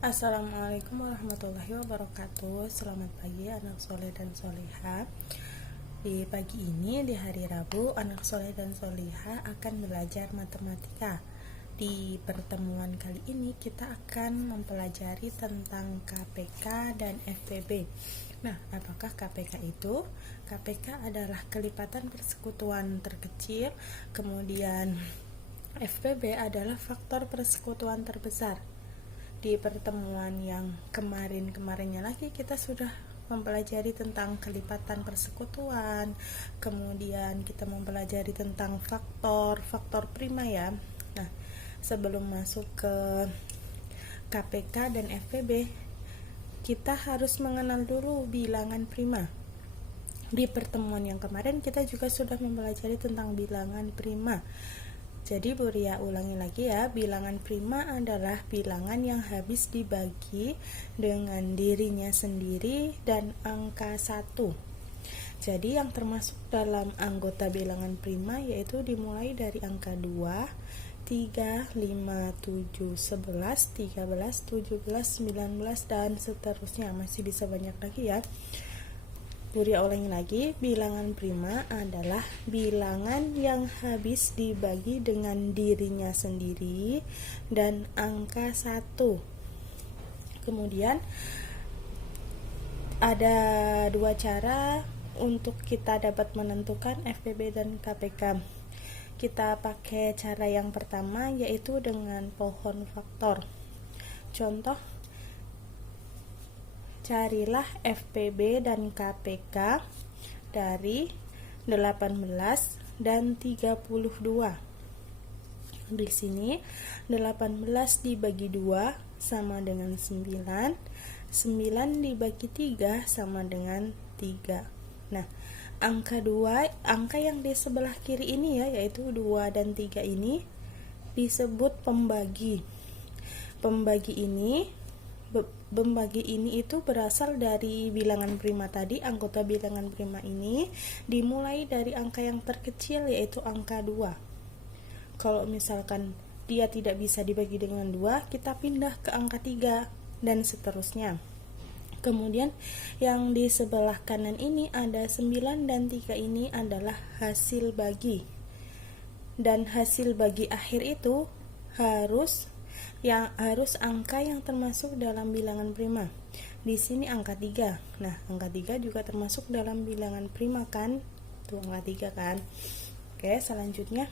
Assalamualaikum warahmatullahi wabarakatuh. Selamat pagi anak soleh dan soleha. Di pagi ini, di hari Rabu, anak soleh dan soleha akan belajar matematika. Di pertemuan kali ini kita akan mempelajari tentang KPK dan FPB. Nah, apakah KPK itu? KPK adalah kelipatan persekutuan terkecil, kemudian FPB adalah faktor persekutuan terbesar. Di pertemuan yang kemarinnya lagi kita sudah mempelajari tentang kelipatan persekutuan, kemudian kita mempelajari tentang faktor prima ya. Nah, sebelum masuk ke KPK dan FPB, kita harus mengenal dulu bilangan prima. Di pertemuan yang kemarin kita juga sudah mempelajari tentang bilangan prima. Jadi Buria ulangi lagi ya, bilangan prima adalah bilangan yang habis dibagi dengan dirinya sendiri dan angka 1. Jadi yang termasuk dalam anggota bilangan prima yaitu dimulai dari angka 2, 3, 5, 7, 11, 13, 17, 19 dan seterusnya. Masih bisa banyak lagi ya. Buria ulangi lagi, bilangan prima adalah bilangan yang habis dibagi dengan dirinya sendiri dan angka 1. Kemudian ada dua cara untuk kita dapat menentukan FPB dan KPK. Kita pakai cara yang pertama yaitu dengan pohon faktor. Contoh, carilah FPB dan KPK dari 18 dan 32. Di sini 18 dibagi 2 sama dengan 9, 9 dibagi 3 sama dengan 3. Nah, angka yang di sebelah kiri ini ya, yaitu 2 dan 3 ini disebut pembagi. Pembagi ini itu berasal dari bilangan prima tadi. Anggota bilangan prima ini dimulai dari angka yang terkecil yaitu angka 2. Kalau misalkan dia tidak bisa dibagi dengan 2, kita pindah ke angka 3 dan seterusnya. Kemudian yang di sebelah kanan ini ada 9 dan 3 ini adalah hasil bagi. Dan hasil bagi akhir itu harus angka yang termasuk dalam bilangan prima. Di sini angka 3. Nah, angka 3 juga termasuk dalam bilangan prima kan? Tuh angka 3 kan. Oke, selanjutnya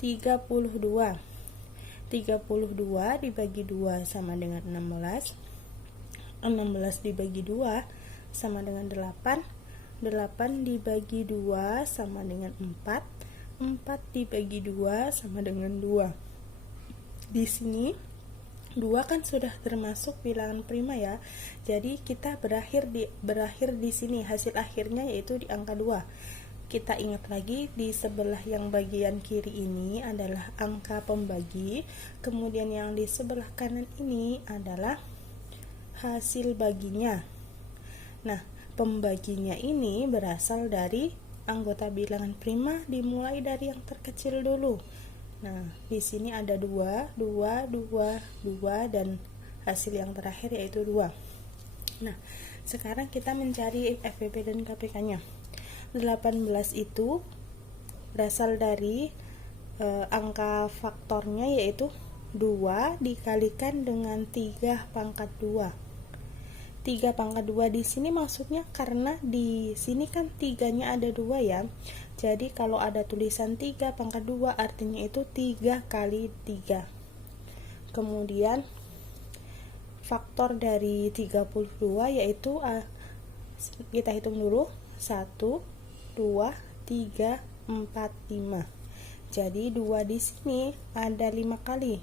32. 32 dibagi 2 sama dengan 16. 16 dibagi 2 sama dengan 8. 8 dibagi 2 sama dengan 4. 4 dibagi 2 sama dengan 2. Di sini 2 kan sudah termasuk bilangan prima ya. Jadi kita berakhir di sini, hasil akhirnya yaitu di angka 2. Kita ingat lagi, di sebelah yang bagian kiri ini adalah angka pembagi, kemudian yang di sebelah kanan ini adalah hasil baginya. Nah, pembaginya ini berasal dari anggota bilangan prima dimulai dari yang terkecil dulu. Nah, di sini ada 2, 2, 2, 2 dan hasil yang terakhir yaitu 2. Nah, sekarang kita mencari FPB dan KPK-nya. 18 itu berasal dari angka faktornya yaitu 2 dikalikan dengan 3 pangkat 2. 3 pangkat 2 di sini maksudnya karena di sini kan 3-nya ada 2 ya. Jadi kalau ada tulisan 3 pangkat 2 artinya itu 3 kali 3. Kemudian faktor dari 32 yaitu kita hitung dulu 1, 2, 3, 4, 5. Jadi 2 di sini ada 5 kali.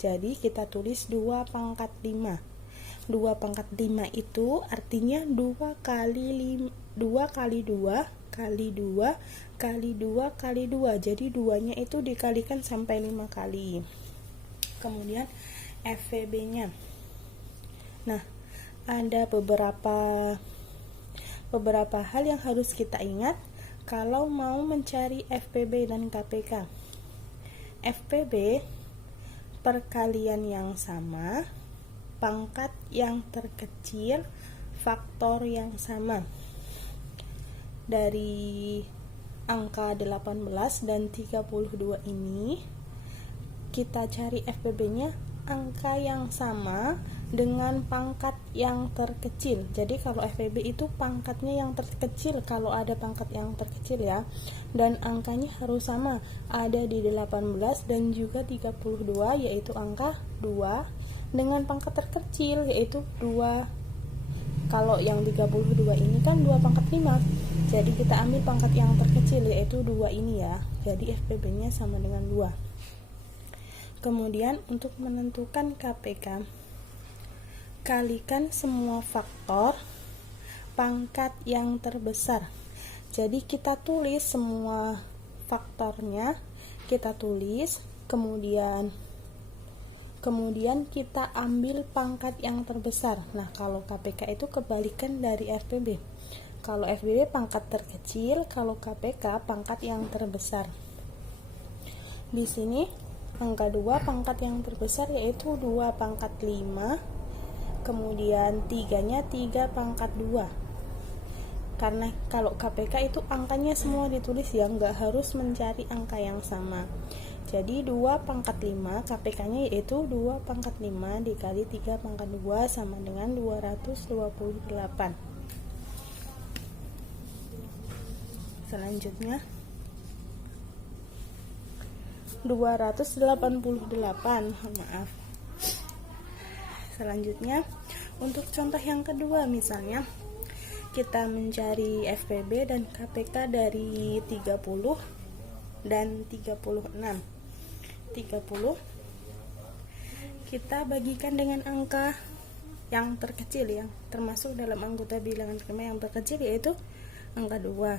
Jadi kita tulis 2 pangkat 5. 2 pangkat 5 itu artinya 2 kali 2 kali 2 kali 2 kali 2 kali 2. Jadi 2-nya itu dikalikan sampai 5 kali. Kemudian FVB-nya. Nah, ada beberapa hal yang harus kita ingat kalau mau mencari FPB dan KPK. FPB perkalian yang sama, pangkat yang terkecil, faktor yang sama. Dari angka 18 dan 32 ini kita cari FPB-nya angka yang sama dengan pangkat yang terkecil. Jadi kalau FPB itu pangkatnya yang terkecil, kalau ada pangkat yang terkecil ya, dan angkanya harus sama, ada di 18 dan juga 32, yaitu angka 2 dengan pangkat terkecil yaitu 2. Kalau yang 32 ini kan 2 pangkat 5, jadi kita ambil pangkat yang terkecil yaitu 2 ini ya, jadi FPB-nya sama dengan 2. Kemudian untuk menentukan KPK, kalikan semua faktor pangkat yang terbesar. Jadi kita tulis semua faktornya, kita tulis, kemudian kita ambil pangkat yang terbesar. Nah, kalau KPK itu kebalikan dari FPB. Kalau FPB pangkat terkecil, kalau KPK pangkat yang terbesar. Di sini angka 2 pangkat yang terbesar yaitu 2 pangkat 5, kemudian 3-nya 3 pangkat 2. Karena kalau KPK itu angkanya semua ditulis ya, nggak harus mencari angka yang sama. Jadi 2 pangkat 5 KPK-nya yaitu 2 pangkat 5 dikali 3 pangkat 2 sama dengan 228. Selanjutnya 288, maaf. Selanjutnya untuk contoh yang kedua, misalnya kita mencari FPB dan KPK dari 30 dan 36. 30 kita bagikan dengan angka yang terkecil, yang termasuk dalam anggota bilangan prima yang terkecil yaitu angka 2.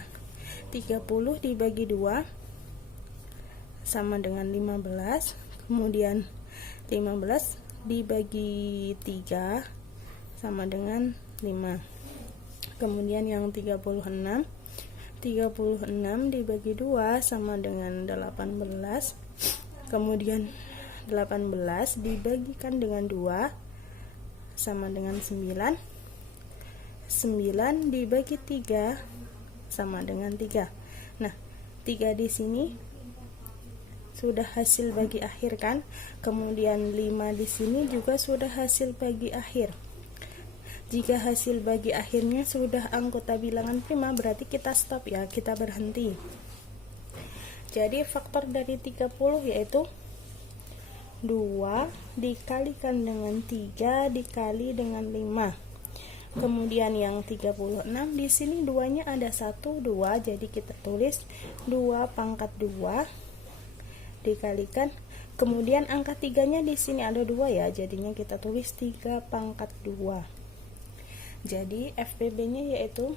30 dibagi 2 sama dengan 15, kemudian 15 dibagi 3 sama dengan 5. Kemudian yang 36 dibagi 2 sama dengan 18. Kemudian 18 dibagikan dengan 2 sama dengan 9. 9 dibagi 3 sama dengan 3. Nah, 3 di sini sudah hasil bagi akhir kan? Kemudian 5 di sini juga sudah hasil bagi akhir. Jika hasil bagi akhirnya sudah anggota bilangan prima, berarti kita stop ya, kita berhenti. Jadi faktor dari 30 yaitu 2 dikalikan dengan 3 dikali dengan 5. Kemudian yang 36 di sini 2-nya ada 1, 2, jadi kita tulis 2 pangkat 2 dikalikan, kemudian angka 3-nya di sini ada 2 ya, jadinya kita tulis 3 pangkat 2. Jadi FPB-nya yaitu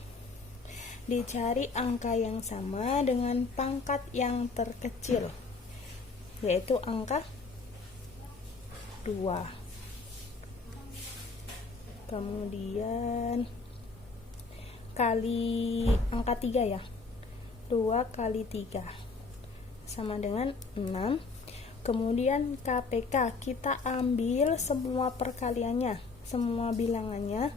dicari angka yang sama dengan pangkat yang terkecil, yaitu angka 2. Kemudian kali angka 3 ya, 2 kali 3 sama dengan 6. Kemudian KPK kita ambil semua perkaliannya, semua bilangannya,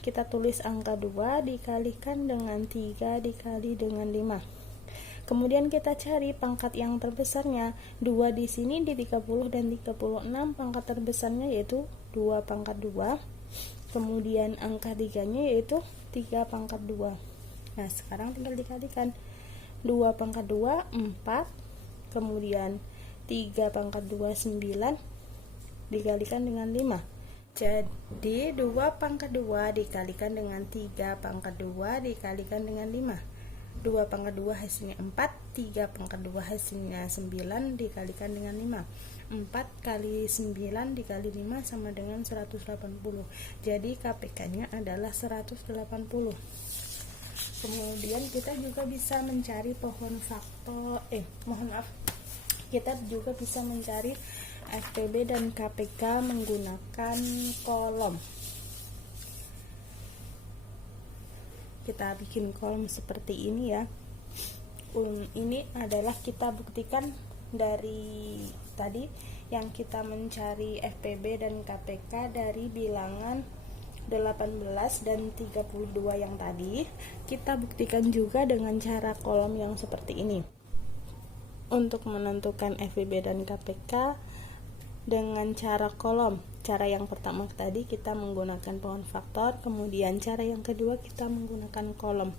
kita tulis angka 2 dikalikan dengan 3 dikali dengan 5. Kemudian kita cari pangkat yang terbesarnya. 2 di sini di 30 dan 36 pangkat terbesarnya yaitu 2 pangkat 2. Kemudian angka 3-nya yaitu 3 pangkat 2. Nah, sekarang tinggal dikalikan. 2 pangkat 2 4, kemudian 3 pangkat 2 9 dikalikan dengan 5. Jadi 2 pangkat 2 dikalikan dengan 3 pangkat 2 dikalikan dengan 5. 2 pangkat 2 hasilnya 4, 3 pangkat 2 hasilnya 9 dikalikan dengan 5. 4 kali 9 dikali 5 sama dengan 180. Jadi KPK-nya adalah 180. Kemudian kita juga bisa mencari pohon faktor, kita juga bisa mencari FPB dan KPK menggunakan kolom. Kita bikin kolom seperti ini ya. Ini adalah kita buktikan dari tadi yang kita mencari FPB dan KPK dari bilangan 18 dan 32 yang tadi. Kita buktikan juga dengan cara kolom yang seperti ini. Untuk menentukan FPB dan KPK dengan cara kolom, cara yang pertama tadi kita menggunakan pohon faktor, kemudian cara yang kedua kita menggunakan kolom.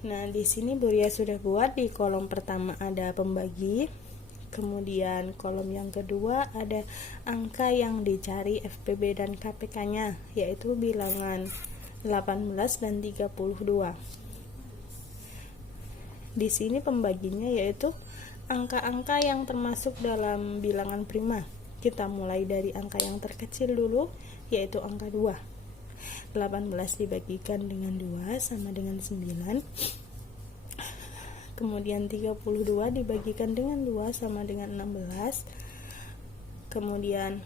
Nah, di sini Bu Ria sudah buat. Di kolom pertama ada pembagi, kemudian kolom yang kedua ada angka yang dicari FPB dan KPK-nya, yaitu bilangan 18 dan 32. Di sini pembaginya yaitu angka-angka yang termasuk dalam bilangan prima. Kita mulai dari angka yang terkecil dulu, yaitu angka 2. 18 dibagikan dengan 2 sama dengan 9. Kemudian 32 dibagikan dengan 2 sama dengan 16. Kemudian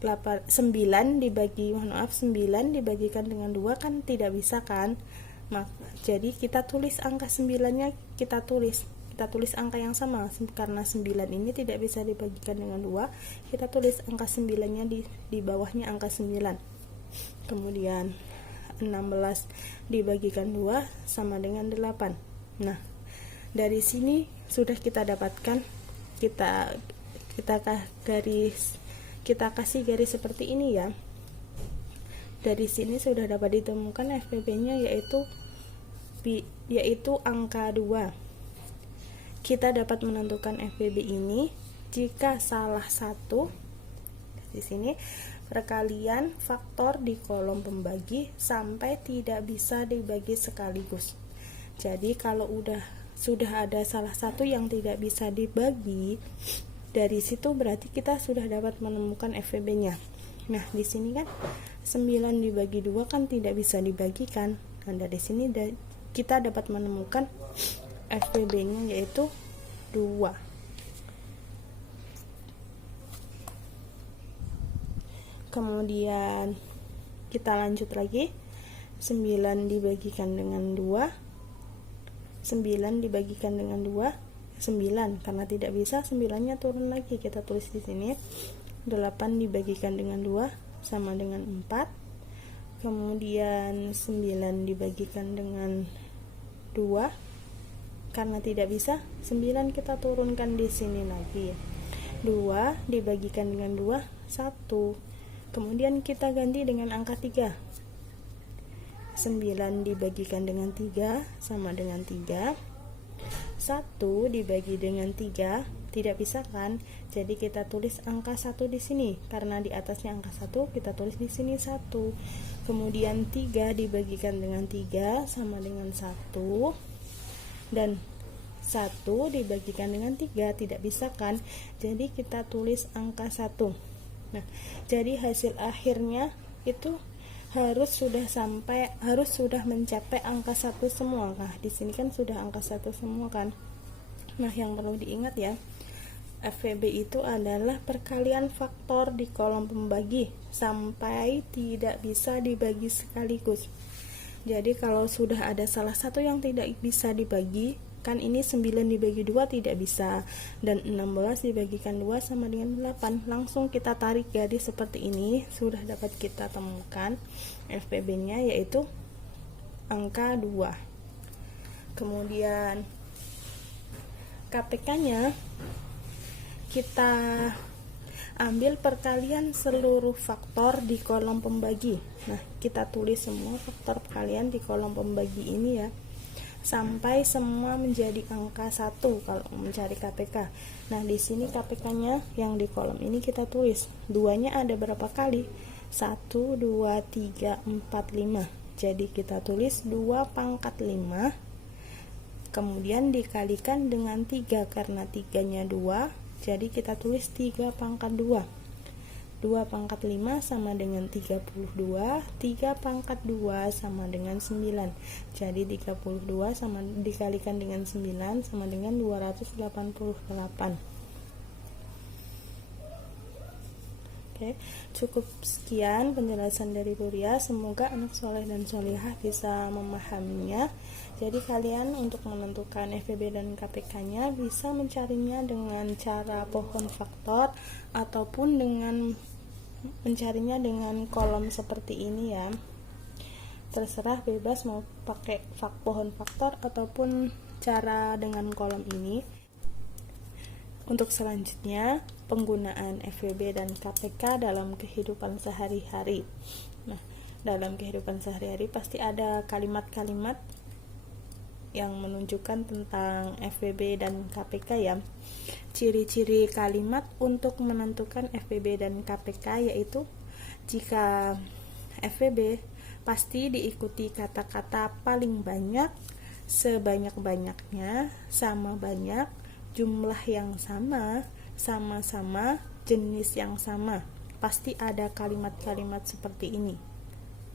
9 dibagikan dengan 2 kan tidak bisa kan? Jadi kita tulis angka 9-nya, kita tulis angka yang sama, karena 9 ini tidak bisa dibagikan dengan 2, kita tulis angka 9-nya di bawahnya angka 9. Kemudian 16 dibagikan 2 sama dengan 8. Nah, dari sini sudah kita dapatkan, kita kasih garis seperti ini ya. Dari sini sudah dapat ditemukan FPB-nya yaitu angka 2. Kita dapat menentukan FPB ini jika salah satu, di sini perkalian faktor di kolom pembagi sampai tidak bisa dibagi sekaligus. Jadi kalau sudah ada salah satu yang tidak bisa dibagi, dari situ berarti kita sudah dapat menemukan FPB-nya. Nah, di sini kan 9 dibagi 2 kan tidak bisa dibagikan. Nah, dari sini kita dapat menemukan FPB-nya yaitu 2. Kemudian kita lanjut lagi. 9 dibagikan dengan 2. 9 dibagikan dengan 2, 9. Karena tidak bisa, 9-nya turun lagi, kita tulis di sini. 8 dibagikan dengan 2 sama dengan 4. Kemudian 9 dibagikan dengan 2. Karena tidak bisa, 9 kita turunkan di sini lagi. 2 dibagikan dengan 2, 1. Kemudian kita ganti dengan angka 3. 9 dibagikan dengan 3 sama dengan 3. 1 dibagi dengan 3 tidak bisa kan? Jadi kita tulis angka 1 di sini. Karena di atasnya angka 1, kita tulis di sini 1. Kemudian 3 dibagikan dengan 3 sama dengan 1. Dan 1 dibagikan dengan 3 tidak bisa kan? Jadi kita tulis angka 1. Nah, jadi hasil akhirnya itu harus sudah mencapai angka 1 semua. Nah, di sini kan sudah angka 1 semua kan. Nah, yang perlu diingat ya, FPB itu adalah perkalian faktor di kolom pembagi sampai tidak bisa dibagi sekaligus. Jadi kalau sudah ada salah satu yang tidak bisa dibagi, kan ini 9 dibagi 2 tidak bisa, dan 16 dibagikan 2 sama dengan 8. Langsung kita tarik garis seperti ini, sudah dapat kita temukan FPB-nya yaitu angka 2. Kemudian KPK-nya kita ambil perkalian seluruh faktor di kolom pembagi. Nah, kita tulis semua faktor perkalian di kolom pembagi ini ya, sampai semua menjadi angka 1 kalau mencari KPK. Nah, di sini KPK-nya yang di kolom ini kita tulis. 2-nya ada berapa kali? 1, 2, 3, 4, 5. Jadi kita tulis 2 pangkat 5. Kemudian dikalikan dengan 3 karena 3-nya 2. Jadi kita tulis 3 pangkat 2. 2 pangkat 5 sama dengan 32, 3 pangkat 2 sama dengan 9. Jadi 32 sama dikalikan dengan 9 sama dengan 288. Oke, cukup sekian penjelasan dari Buria. Semoga anak soleh dan solihah bisa memahaminya. Jadi kalian untuk menentukan FPB dan KPK-nya bisa mencarinya dengan cara pohon faktor ataupun dengan mencarinya dengan kolom seperti ini ya. Terserah, bebas mau pakai pohon faktor ataupun cara dengan kolom ini. Untuk selanjutnya, penggunaan FWB dan KPK dalam kehidupan sehari-hari. Nah, dalam kehidupan sehari-hari pasti ada kalimat-kalimat yang menunjukkan tentang FWB dan KPK ya. Ciri-ciri kalimat untuk menentukan FWB dan KPK yaitu jika FWB pasti diikuti kata-kata paling banyak, sebanyak-banyaknya, sama banyak, jumlah yang sama, sama-sama, jenis yang sama. Pasti ada kalimat-kalimat seperti ini.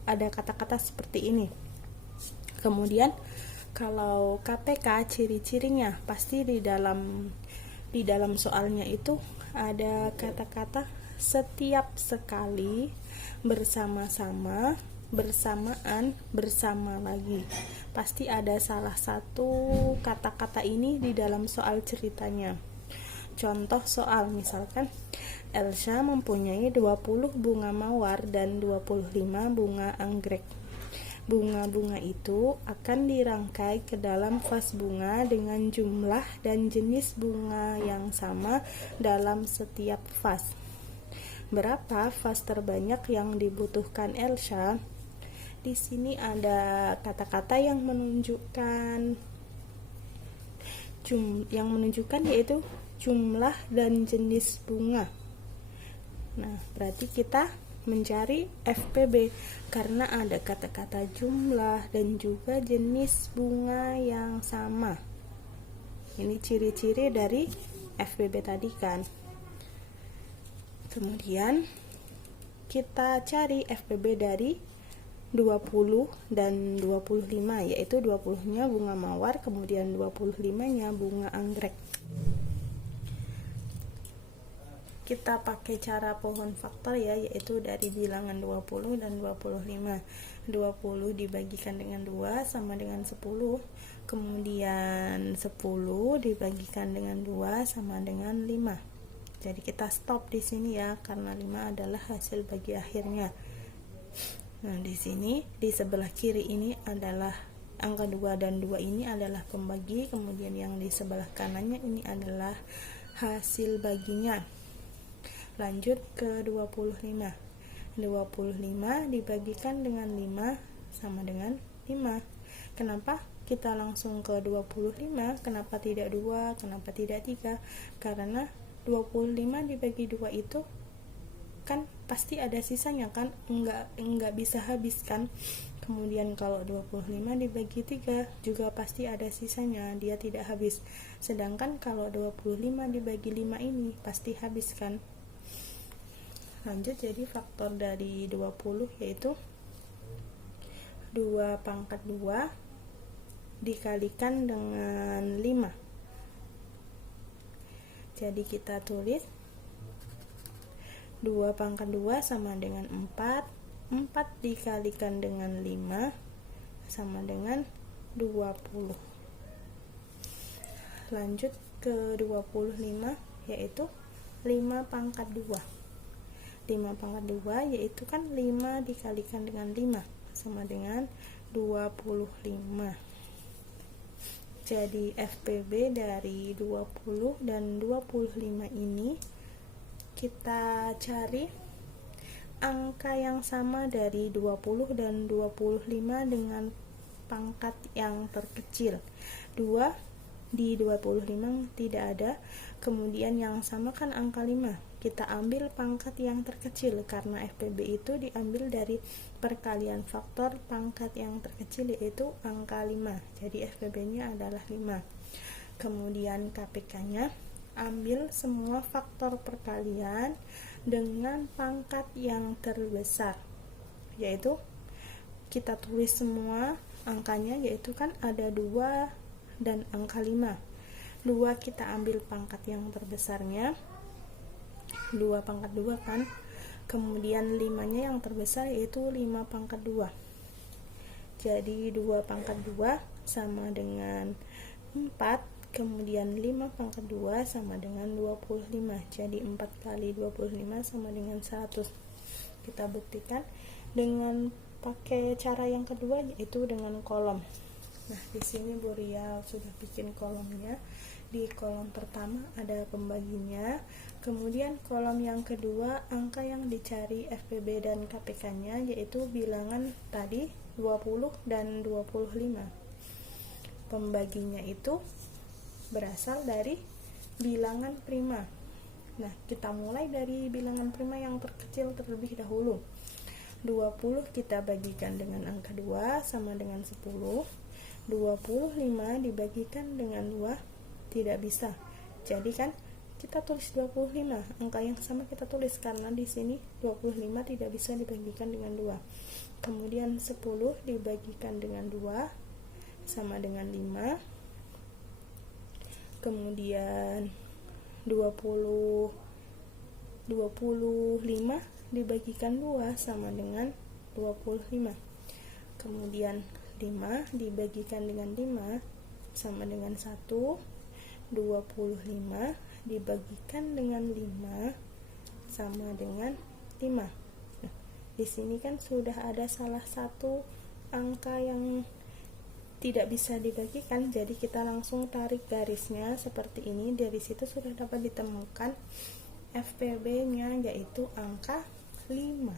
Ada kata-kata seperti ini. Kemudian kalau KPK ciri-cirinya pasti di dalam soalnya itu ada kata-kata setiap sekali, bersama-sama, bersamaan, bersama lagi. Pasti ada salah satu kata-kata ini di dalam soal ceritanya. Contoh soal, misalkan Elsa mempunyai 20 bunga mawar dan 25 bunga anggrek. Bunga-bunga itu akan dirangkai ke dalam vas bunga dengan jumlah dan jenis bunga yang sama dalam setiap vas. Berapa vas terbanyak yang dibutuhkan Elsa? Di sini ada kata-kata yang menunjukkan yaitu jumlah dan jenis bunga. Nah, berarti kita mencari FPB karena ada kata-kata jumlah dan juga jenis bunga yang sama. Ini ciri-ciri dari FPB tadi kan. Kemudian kita cari FPB dari 20 dan 25, yaitu 20-nya bunga mawar, kemudian 25-nya bunga anggrek. Kita pakai cara pohon faktor ya, yaitu dari bilangan 20 dan 25. 20 dibagikan dengan 2 sama dengan 10. Kemudian 10 dibagikan dengan 2 sama dengan 5. Jadi kita stop di sini ya, karena 5 adalah hasil bagi akhirnya. Nah, di sini di sebelah kiri ini adalah angka 2 dan 2 ini adalah pembagi, kemudian yang di sebelah kanannya ini adalah hasil baginya. Lanjut ke 25. 25 dibagikan dengan 5 sama dengan 5. Kenapa kita langsung ke 25? Kenapa tidak 2? Kenapa tidak 3? Karena 25 dibagi 2 itu kan pasti ada sisanya kan, enggak bisa habis kan. Kemudian kalau 25 dibagi 3 juga pasti ada sisanya, dia tidak habis. Sedangkan kalau 25 dibagi 5 ini pasti habis kan. Lanjut, jadi faktor dari 20 yaitu 2 pangkat 2 dikalikan dengan 5. Jadi kita tulis 2 pangkat 2 sama dengan 4. 4 dikalikan dengan 5 sama dengan 20. Lanjut ke 25 yaitu 5 pangkat 2. 5 pangkat 2 yaitu kan 5 dikalikan dengan 5 sama dengan 25. Jadi FPB dari 20 dan 25 ini kita cari angka yang sama dari 20 dan 25 dengan pangkat yang terkecil. 2 di 25 tidak ada, kemudian yang sama kan angka 5. Kita ambil pangkat yang terkecil karena FPB itu diambil dari perkalian faktor pangkat yang terkecil yaitu angka 5. Jadi FPB-nya adalah 5. Kemudian KPK-nya ambil semua faktor perkalian dengan pangkat yang terbesar, yaitu kita tulis semua angkanya, yaitu kan ada 2 dan angka 5. 2 kita ambil pangkat yang terbesarnya, 2 pangkat 2 kan, Kemudian 5-nya yang terbesar yaitu 5 pangkat 2. Jadi 2 pangkat 2 sama dengan 4, kemudian 5 pangkat 2 sama dengan 25. Jadi 4 kali 25 sama dengan 100. Kita buktikan dengan pakai cara yang kedua, yaitu dengan kolom. Nah, di sini Bu Ria sudah bikin kolomnya. Di kolom pertama ada pembaginya, kemudian kolom yang kedua angka yang dicari FPB dan KPK-nya, yaitu bilangan tadi 20 dan 25. Pembaginya itu berasal dari bilangan prima. Nah, kita mulai dari bilangan prima yang terkecil terlebih dahulu. 20 kita bagikan dengan angka 2 sama dengan 10. 25 dibagikan dengan 2 tidak bisa. Jadi kan kita tulis 25, angka yang sama kita tulis karena di sini 25 tidak bisa dibagikan dengan 2. Kemudian 10 dibagikan dengan 2 sama dengan 5. Kemudian 25 dibagikan 2 sama dengan 25. Kemudian 5 dibagikan dengan 5 sama dengan 1. 25 dibagikan dengan 5 sama dengan 5. Nah, di sini kan sudah ada salah satu angka yang tidak bisa dibagikan, jadi kita langsung tarik garisnya seperti ini. Dari situ sudah dapat ditemukan FPB-nya, yaitu angka 5.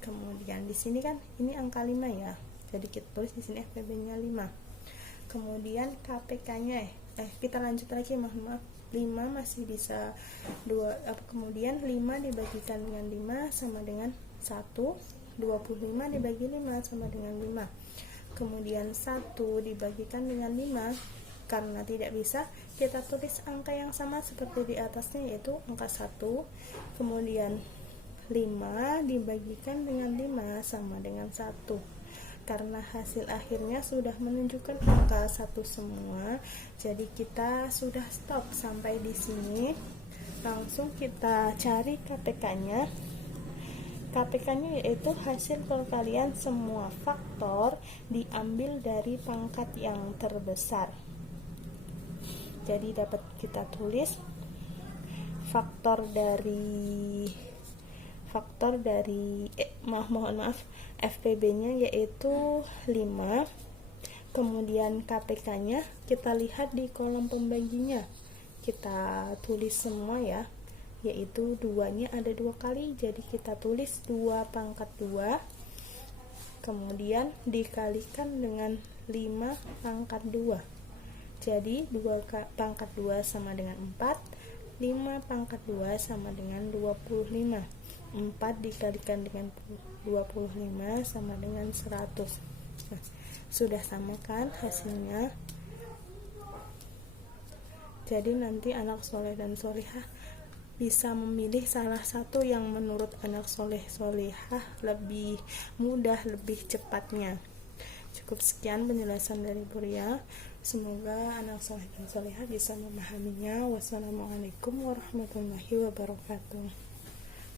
Kemudian di sini kan ini angka 5 ya. Jadi kita tulis di sini FPB-nya 5. Kemudian KPK-nya kita lanjut lagi, maaf. 5 masih bisa 2, kemudian 5 dibagikan dengan 5 sama dengan 1. 25 dibagi 5 sama dengan 5. Kemudian 1 dibagikan dengan 5, karena tidak bisa, kita tulis angka yang sama seperti di atasnya, yaitu angka 1. Kemudian 5 dibagikan dengan 5 sama dengan 1. Karena hasil akhirnya sudah menunjukkan angka 1 semua, jadi kita sudah stop sampai di sini. Langsung kita cari KPK-nya. KPK-nya yaitu hasil perkalian semua faktor diambil dari pangkat yang terbesar. Jadi dapat kita tulis faktor dari FPB-nya yaitu 5. Kemudian KPK-nya kita lihat di kolom pembaginya. Kita tulis semua ya, yaitu 2-nya ada 2 kali, jadi kita tulis 2 pangkat 2. Kemudian dikalikan dengan 5 pangkat 2. Jadi 2 pangkat 2 sama dengan 4. 5 pangkat 2 sama dengan 25. 4 dikalikan dengan 25 sama dengan 100. Nah, sudah sama kan hasilnya? Jadi nanti anak soleh dan solihah bisa memilih salah satu yang menurut anak soleh solihah lebih mudah, lebih cepatnya. Cukup sekian penjelasan dari Bu Ria. Semoga anak soleh dan solihah bisa memahaminya. Wassalamualaikum warahmatullahi wabarakatuh.